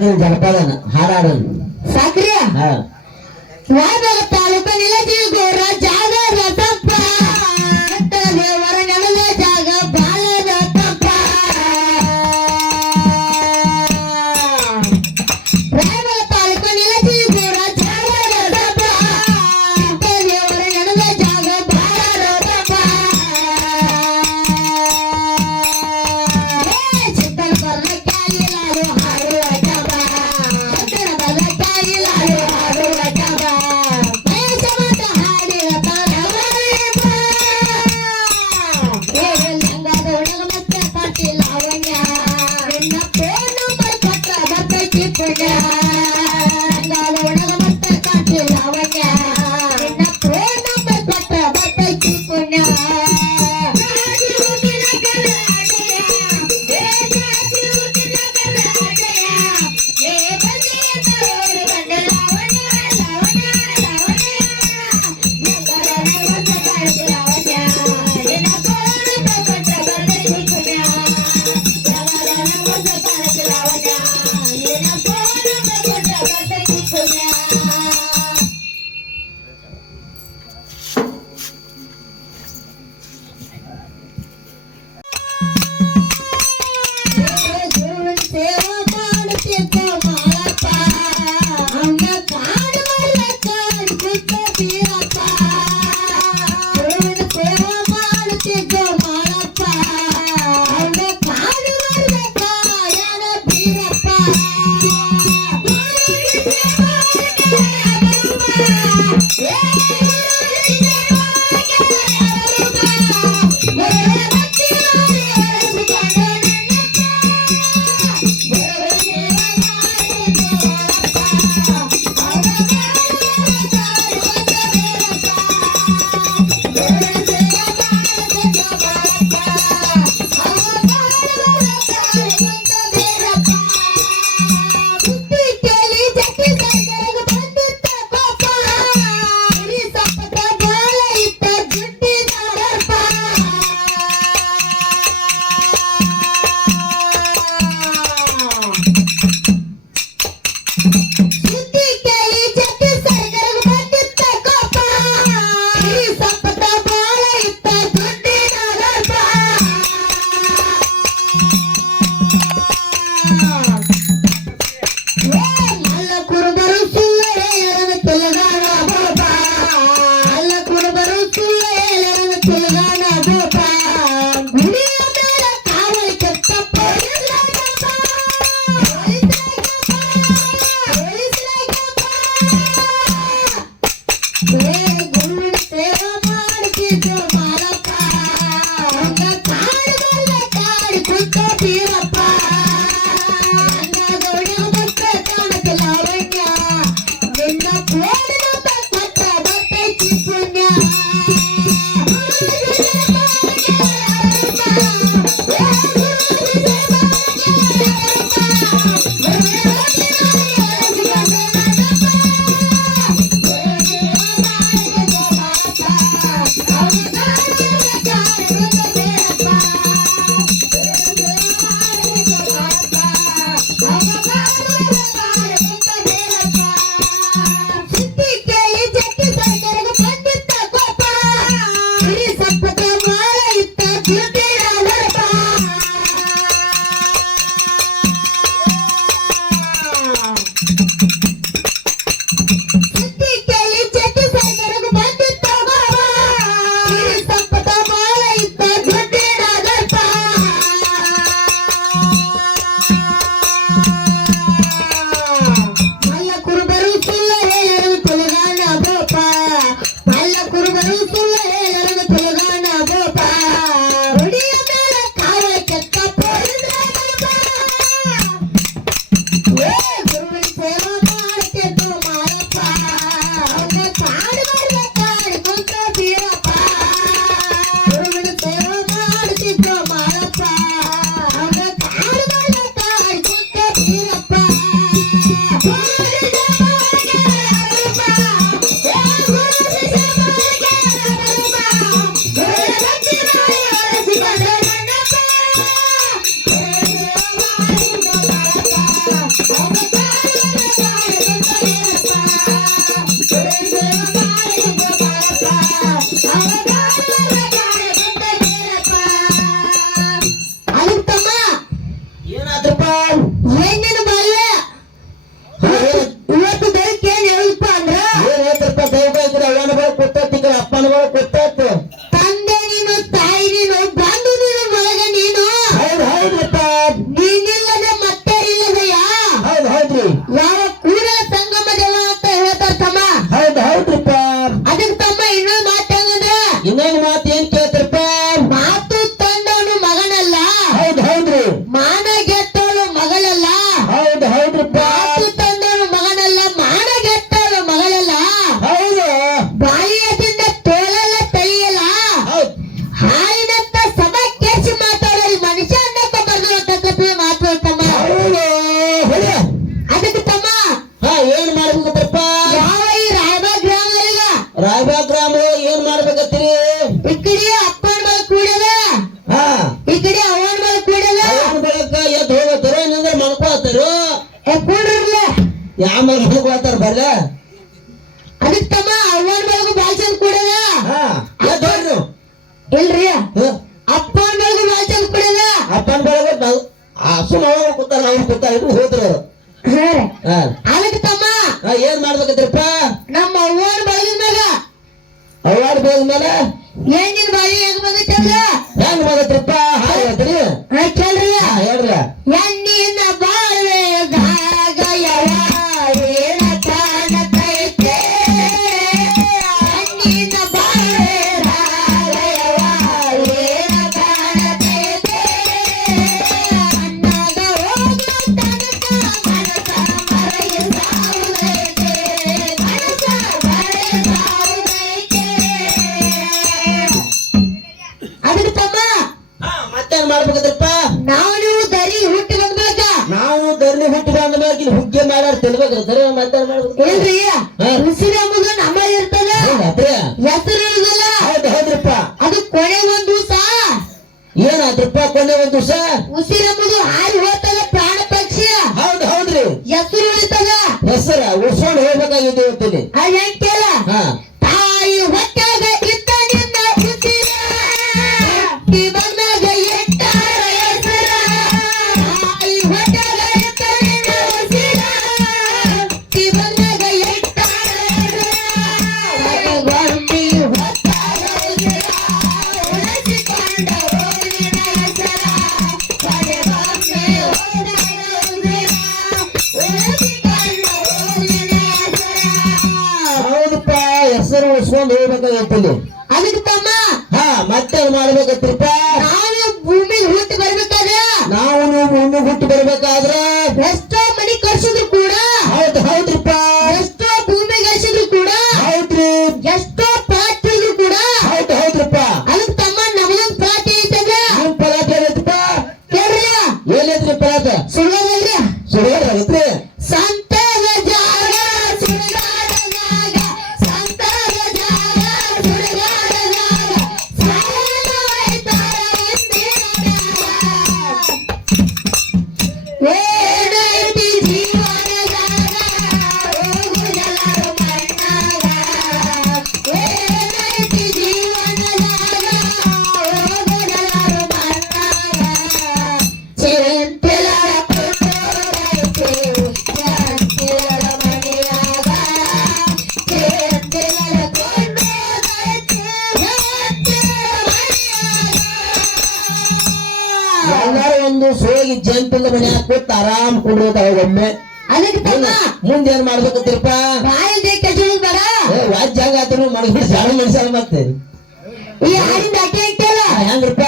ಒಂದು ಜನಪದನ ಹಾಡಾಡೋದು. ಸಾಕ್ರಿ ಹಾ. ಅಪ್ಪನವರು ಕೂತಾರ ಅವ್ರು ಕೂತಾರ ಇಬ್ರು ಹೋದ್ರು ತಮ್ಮ ಏನ್ ಮಾಡ್ಬೇಕಂದ್ರಪ್ಪ ನಮ್ಮ ಅವ್ವಾರ ಬಾಯಿ ಮೇಲೆ ಅವ್ವಾರ ಬಾಯಿ ಮೇಲೆ ಹೆಂಗಿನ ಬಾಯಿ ಹೆಂಗ್ ಬಂದೈತಲ್ಲ ಹೆಂಗ್ ಬಂದೈತ್ರಪ್ಪ ಹಾಯ್ ಹೇಳ್ರಿ ಹೇಳ್ರಿ ಹೆಂಗ್ ಯುದ್ಧ ಯುದ್ಧದಲ್ಲಿ ಅಲ್ಲ ಅದನ್ನ ಉಳಿಸ್ಕೊಂಡು ಹೋಗ್ಬೇಕಾಗತ್ತದು ಅದಕ್ಕೆ ತಮ್ಮ ಹಾ ಮತ್ತೆ ಮಾಡ್ಬೇಕತ್ರಿಪ್ಪ ನಾವು ಭೂಮಿ ಹುಟ್ಟು ಬರ್ಬೇಕಾದ್ರೆ ನಾವು ಭೂಮಿ ಹುಟ್ಟು ಬರ್ಬೇಕಾದ್ರ ಯಾವ್ದಾರ ಒಂದು ಸೋಗಿ ಜಂತಂದ ಮನೆ ಹಾಕ್ಬಿಟ್ಟು ಆರಾಮ್ ಕುಡಿದ ಒಮ್ಮೆ. ಮುಂದೆ ಏನ್ ಮಾಡ್ಬೇಕು ತಿರ್ಪ ಮಾಡಿಸ್ಬಿಟ್ಟು ಸಾಲ ಮನುಷ್ಯ ಮತ್ತೆ ಹೆಂಗ್ರಪ್ಪ?